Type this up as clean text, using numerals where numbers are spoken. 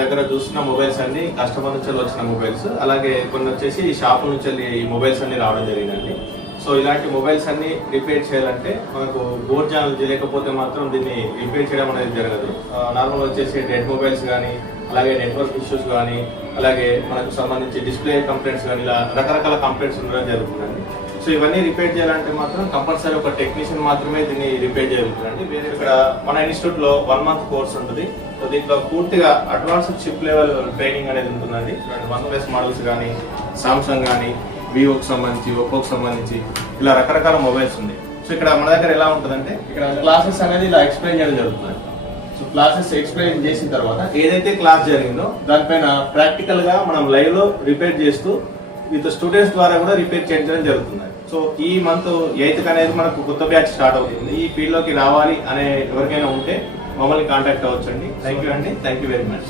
దగ్గర చూస్తున్న మొబైల్స్ అన్ని కస్టమర్ నుంచి వచ్చిన మొబైల్స్, అలాగే కొన్ని వచ్చేసి షాప్ నుంచి ఈ మొబైల్స్ అన్ని రావడం జరిగిందండి. సో ఇలాంటి మొబైల్స్ అన్ని రిపేర్ చేయాలంటే మనకు బోర్డ్ ఛానల్ లేకపోతే మాత్రం దీన్ని రిపేర్ చేయడం అనేది జరగదు. నార్మల్ వచ్చేసి డెడ్ మొబైల్స్ కానీ, అలాగే నెట్వర్క్ ఇష్యూస్ కానీ, అలాగే మనకు సంబంధించి డిస్ప్లే కంప్లైంట్స్ కానీ, ఇలా రకరకాల కంప్లైంట్స్ ఉండడం జరుగుతుందండి. సో ఇవన్నీ రిపేర్ చేయాలంటే మాత్రం కంపల్సరీ ఒక టెక్నీషియన్ మాత్రమే దీన్ని రిపేర్ చేయగలుగుతారండి. వేరే ఇక్కడ మన ఇన్స్టిట్యూట్ లో 1 month కోర్స్ ఉంటుంది. సో దీంట్లో పూర్తిగా అడ్వాన్స్డ్ చిప్ లెవెల్ ట్రైనింగ్ అనేది ఉంటుందండి. OnePlus మోడల్స్ కానీ, సామ్సంగ్ కానీ, వివోకి సంబంధించి, ఒప్పోకి సంబంధించి ఇలా రకరకాల మొబైల్స్ ఉన్నాయి. సో ఇక్కడ మన దగ్గర ఎలా ఉంటుందంటే, ఇక్కడ క్లాసెస్ అనేది ఇలా ఎక్స్ప్లెయిన్ చేయడం జరుగుతుంది. సో క్లాసెస్ ఎక్స్ప్లెయిన్ చేసిన తర్వాత ఏదైతే క్లాస్ జరిగిందో దానిపైన ప్రాక్టికల్ గా మనం లైవ్ లో రిపేర్ చేస్తూ విత్ స్టూడెంట్స్ ద్వారా కూడా రిపేర్ చేయించడం జరుగుతుంది. సో ఈ మంత్ 8th అనేది మనకు కొత్త బ్యాచ్ స్టార్ట్ అవుతుంది. ఈ ఫీల్డ్ లోకి రావాలి అనే ఎవరికైనా ఉంటే మమ్మల్ని కాంటాక్ట్ అవ్వచ్చండి. థ్యాంక్ యూ అండి. Thank you very much.